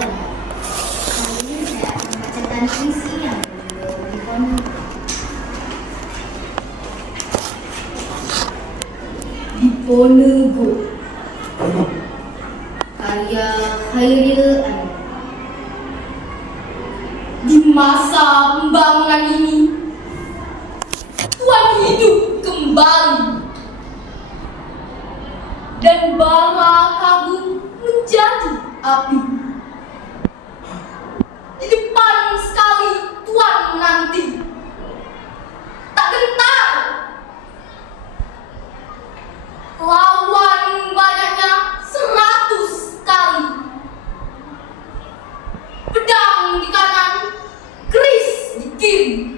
malam. Kali ini saya akan membacakan puisi yang berjudul Diponegoro karya Khairil Anwar. Di masa pembangunan ini, Tuhan hidup kembali dan bara kabut menjadi api. Di depan sekali Tuhan menanti, tak gentar lawan banyaknya 100 kali. Pedang di kanan, keris di kiri,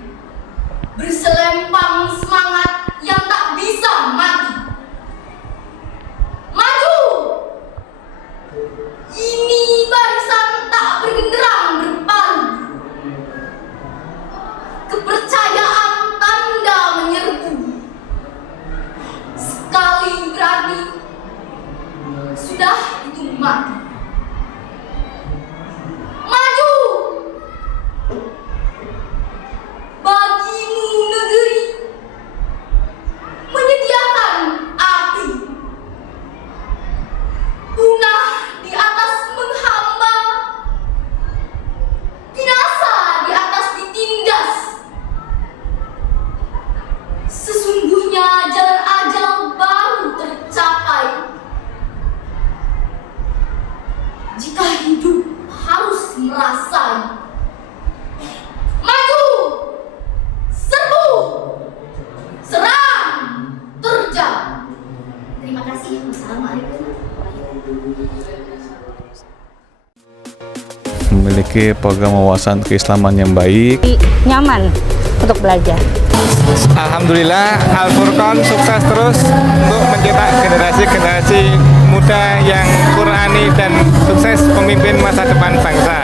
berselempang semangat yang tak bisa mati. Maju! Ini barisan tak bergenderang berpaling. Kepercayaan tanda menyerbu. Sekali berani, sudah itu mati. Maju! Bagimu negeri menyediakan api. Punah di atas menghamba, binasa di atas ditindas. Sesungguhnya jalan ajal baru tercapai jika hidup harus merasai. Maju! Serbu! Serang! Terjang! Terima kasih. Wassalamualaikum. Memiliki program wawasan keislaman yang baik, nyaman untuk belajar. Alhamdulillah, Al-Furqan sukses terus untuk mencetak generasi-generasi muda yang Qurani dan sukses pemimpin masa depan bangsa.